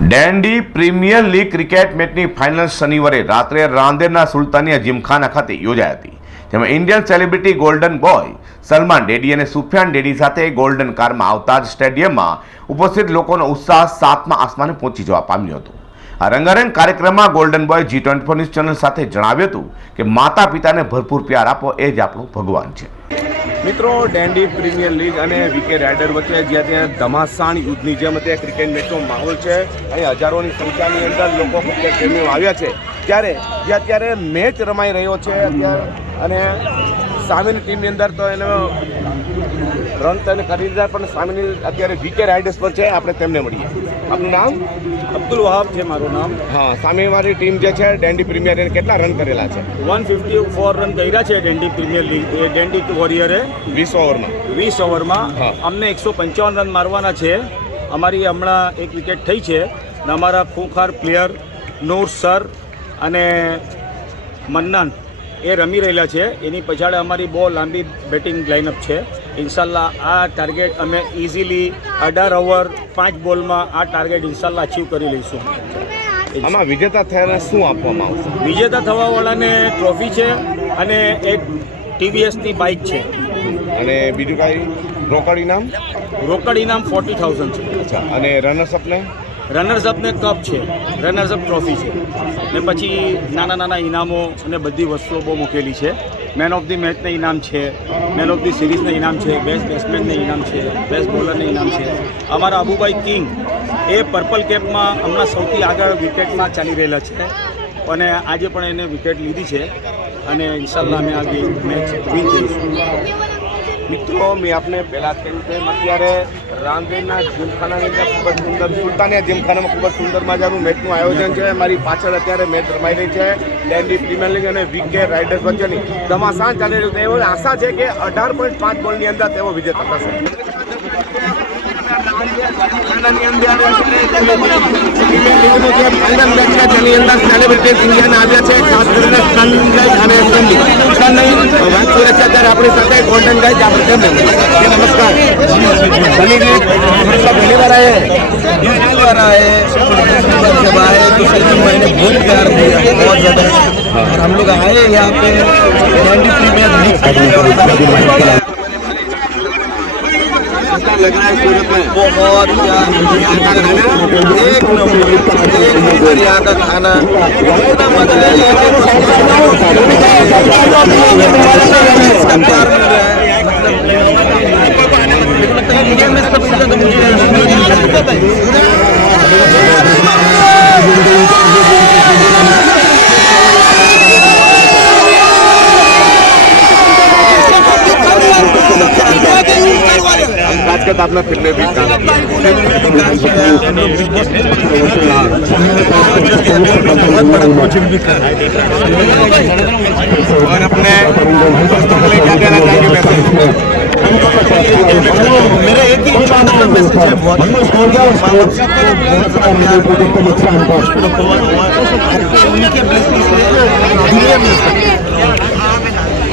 Dendi premier league cricket મેચની final શનિવારે રાત્રે રાંદેરના સુલતાનિયા જીમખાના ખાતે યોજાઈ હતી, જેમાં Indian celebrity golden boy Salman daddy અને સુફિયાન ડેડી સાથે ગોલ્ડન કારમાં આવતા જ સ્ટેડિયમમાં ઉપસ્થિત લોકોનો ઉત્સાહ સાતમા આસમાને પહોંચી જવા પામ્યો હતો. આ રંગારંગ કાર્યક્રમમાં golden boy G twenty news channel સાથે જણાવ્યું હતું કે માતા પિતાને ભરપૂર પ્યાર આપો એ જ આપણું ભગવાન છે. મિત્રો, ડેન્ડી પ્રીમિયર લીગ અને વીકે રાઇડર વચ્ચે જ્યાં ત્યાં ધમાસાણ યુદ્ધની જેમ અત્યારે ક્રિકેટ મેચનો માહોલ છે અહીં હજારોની સંખ્યાની અંદર લોકો ક્રિકેટ પ્રેમીઓ આવ્યા છે. ત્યારે જે અત્યારે મેચ રમાઈ રહ્યો છે, અત્યારે અને સામેની ટીમની અંદર તો એનો રન તેને કરી દીધા પણ સામેની અત્યારે વીકે રાઇડર્સ પર છે આપણે તેમને મળીએ. આપનું નામ? અબ્દુલ વહાબ છે મારું નામ. હા સામેવાળી ટીમ જે છે ડેન્ડી પ્રીમિયર એને કેટલા રન કરેલા છે? વન ફિફ્ટી ફોર રન કર્યા છે ડેન્ડી પ્રીમિયર લીગ ડેન્ડી વોરિયરે વીસ ઓવરમાં. વીસ ઓવરમાં. અમને એકસો પંચાવન રન મારવાના છે. અમારી હમણાં એક વિકેટ થઈ છે અમારા ખૂંખાર પ્લેયર નૂર સર અને મન્નાન. એ રમી રહેલા છે. એની પછાડે અમારી બહુ લાંબી બેટિંગ લાઇનઅપ છે. ઇન્શાલ્લાહ આ ટાર્ગેટ અમે ઇઝીલી અઢાર ઓવર પાંચ બોલમાં આ ટાર્ગેટ ઇન્શાલ્લાહ અચીવ કરી લઈશું. આમાં વિજેતા થયાને શું આપવામાં આવશે? વિજેતા થવાવાળાને ટ્રોફી છે અને એક ટીવીએસની બાઇક છે. અને બીજું કાંઈ રોકડ ઇનામ રોકડ ઇનામ ફોર્ટી થાઉઝન્ડ છે. અચ્છા અને રનર્સ અપને રનર્સ અપને કપ છે. રનર્સ અપ ટ્રોફી છે. ને પછી નાના નાના ઇનામો અને બધી વસ્તુઓ બહુ મૂકેલી છે. મેન ઓફ ધી મેચને ઇનામ છે. મેન ઓફ ધી સિરીઝને ઇનામ છે. બેસ્ટ બેટ્સમેનને ઇનામ છે. બેસ્ટ બોલરને ઇનામ છે. અમારા અબુભાઈ કિંગ એ પર્પલ કેપમાં હમણાં સૌથી આગળ વિકેટમાં ચાલી રહેલા છે. અને આજે પણ એને વિકેટ લીધી છે. અને ઇન્શાલ્લાહ અમે આ મેચ વિન કરીશું મિત્રો, મેં આપને પહેલાં કહ્યું તેમ અત્યારે રામદેવના જીમખાનાની અંદર ખૂબ જ સુંદર સુલતાનિયા જીમખાનામાં ખૂબ જ સુંદર મજાનું મેચનું આયોજન છે. મારી પાછળ અત્યારે મેચ રમાઈ રહી છે ડેન્ડી પ્રીમિયર લીગ અને વીકે રાઇડર્સ વચ્ચેની. ધમાસાન ચાલી રહ્યું તેઓ આશા છે કે અઢાર પોઈન્ટ પાંચ બોલની અંદર તેઓ વિજેતા થશે. તેની સેલિબ્રિટી ઇન્ડિયાના આવ્યા છે. ખાસ કરીને સનજય અને સની સની વાત કરે છે અત્યારે આપણી સાથે ગોલ્ડન ગાય આપણે તેમને जी नमस्कार सनी जी हम सब पहली बार आए हैं पहली बार आए जब आए तो सच में मैंने बहुत प्यार दिया बहुत ज़्यादा और हम लोग आए यहाँ पे डैंडी प्रीमियर लीग कैसा लग रहा है सूरत में बहुत यहाँ का खाना एक नंबर एक नंबर. यहाँ का खाना इतना मजा है इसका प्यार मिल रहा है मतलब इंडिया में सबसे ज़्यादा मुझे अपना फ़िल्में भी काम और अपने क्या कहना चाहेंगे मेरा एक ही मैसेज बहुत उनके blessing से दुनिया मिल सकती है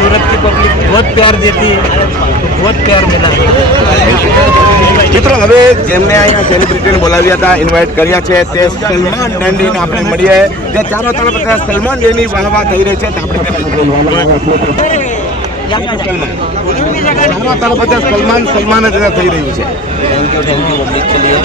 सूरत की पब्लिक बहुत प्यार देती है तो बहुत प्यार मिला મિત્રો હવે જેમને અહીંયા સેલિબ્રિટીને બોલાવ્યા હતા ઇન્વાઇટ કર્યા છે તે સલમાન ડેન્ડીને આપણે મળીએ જે ચારો તરફ અત્યારે સલમાન ડેની વાહવા થઈ રહી છે તો આપણે पचास सलमान सलमान इतना थी रही है thank you thank you public के लिए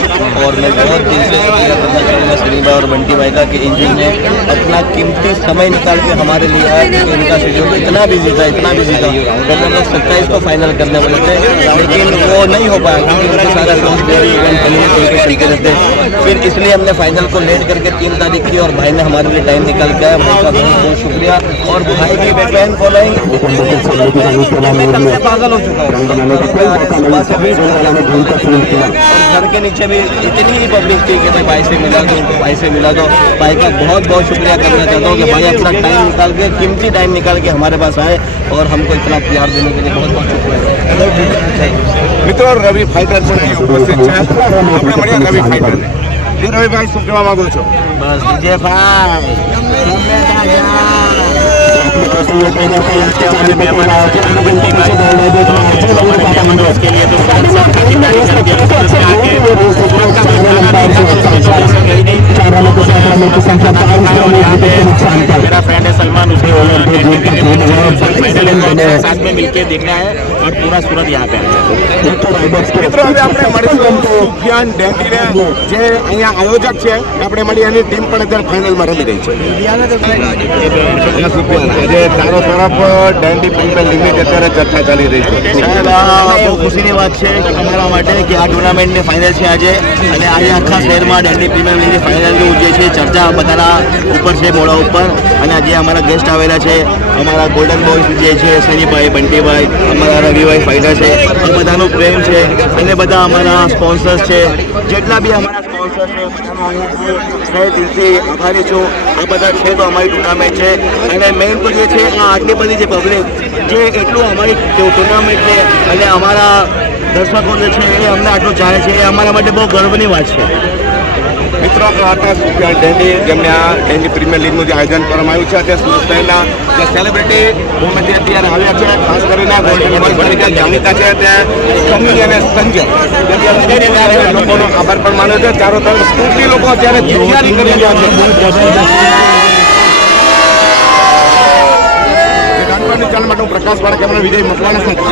और मैं बहुत दिल से शुक्रिया करना चाहूँगा श्री भाई और बंटी भाई का कि इनजी ने अपना कीमती समय निकाल के हमारे लिए आया क्योंकि इनका शेड्यूल इतना बिजी था इतना बिजी था कल हम लोग सत्ताईस को फाइनल करने वाले थे लेकिन वो नहीं हो पाया क्योंकि उनके सारा रोज इवेंट चलते रहते फिर इसलिए हमने फाइनल को लेट करके तीन तारीख की और भाई ने हमारे लिए टाइम निकाल के आया। भाई का बहुत बहुत शुक्रिया। और भाई की फ़ैन फॉलोइंग पागल हो चुका हूँ घर के नीचे भी इतनी ही पब्लिक थी कि भाई भाई से मिला दो, भाई से मिला दो। भाई का बहुत बहुत शुक्रिया करना चाहता हूँ कि भाई अपना टाइम निकाल के, कीमती टाइम निकाल के हमारे पास आए और हमको इतना प्यार देने के लिए बहुत बहुत शुक्रिया। मित्रों रवि फाइटर उपस्थित है। बढ़िया रवि फाइटर રવિભાઈ શું કહેવા માંગો છો? બસ વિજયભાઈ. ગમે ત્યાં फाइनल साथ में मिलके देखना है और पूरा सूरत यहाँ पे आया મિત્રો હવે આપણે મળીશું સુફિયાન ડેન્ડીને જે અહીંયા આયોજક છે આપણે મળી એની ટીમ પણ અત્યારે ફાઇનલમાં રમી રહી છે અને સુફિયાન આજે ચારો તરફ ડેન્ડી પ્રીમિયર લીગની અત્યારે ચર્ચા ચાલી રહી છે સાહેબ આ બહુ ખુશીની વાત છે અમારા માટે કે આ ટુર્નામેન્ટની ફાઇનલ છે આજે અને આજે આખા શહેરમાં ડેન્ડી પ્રીમિયર લીગની ફાઇનલનું જે છે ચર્ચા બધાના ઉપર છે મોડા ઉપર અને આજે અમારા ગેસ્ટ આવેલા છે અમારા ગોલ્ડન બોયઝ જે છે સનીભાઈ બંટીભાઈ, અમારા રવિભાઈ ફાઇટર છે આ બધાનો પ્રેમ છે, અને બધા અમારા સ્પોન્સર્સ છે. જેટલા બી અમારા સ્પોન્સર છે, બધાનો હું સહે દિલથી આભારી છું. આ બધા છે તો અમારી ટુર્નામેન્ટ છે. અને મેઇન તો જે છે, આ આટલી બધી જે પબ્લિક જે એટલું અમારી ટુર્નામેન્ટ છે, અને અમારા દર્શકો જે છે, એ અમને આટલું જાણે છે, એ અમારા માટે બહુ ગર્વની વાત છે. મિત્રો હતા ડેન્ડી જેમને આ ડેન્ડી પ્રીમિયર લીગનું જે આયોજન કરવામાં આવ્યું છે તે શહેરના જે સેલિબ્રિટી મોહમ્મદ અત્યારે આવ્યા છે, ખાસ કરીને ગોલ્ડ મેડલ તરીકે જાણીતા છે તે સમી અને સંજય. લોકોનો આભાર પણ માન્યો છે. ચારો તરફ સ્કૂટી લોકો અત્યારે તૈયારી કરી રહ્યા છે. ચાલ માટે હું પ્રકાશ વાળા કેમેરા વિજય મકવાના સાથે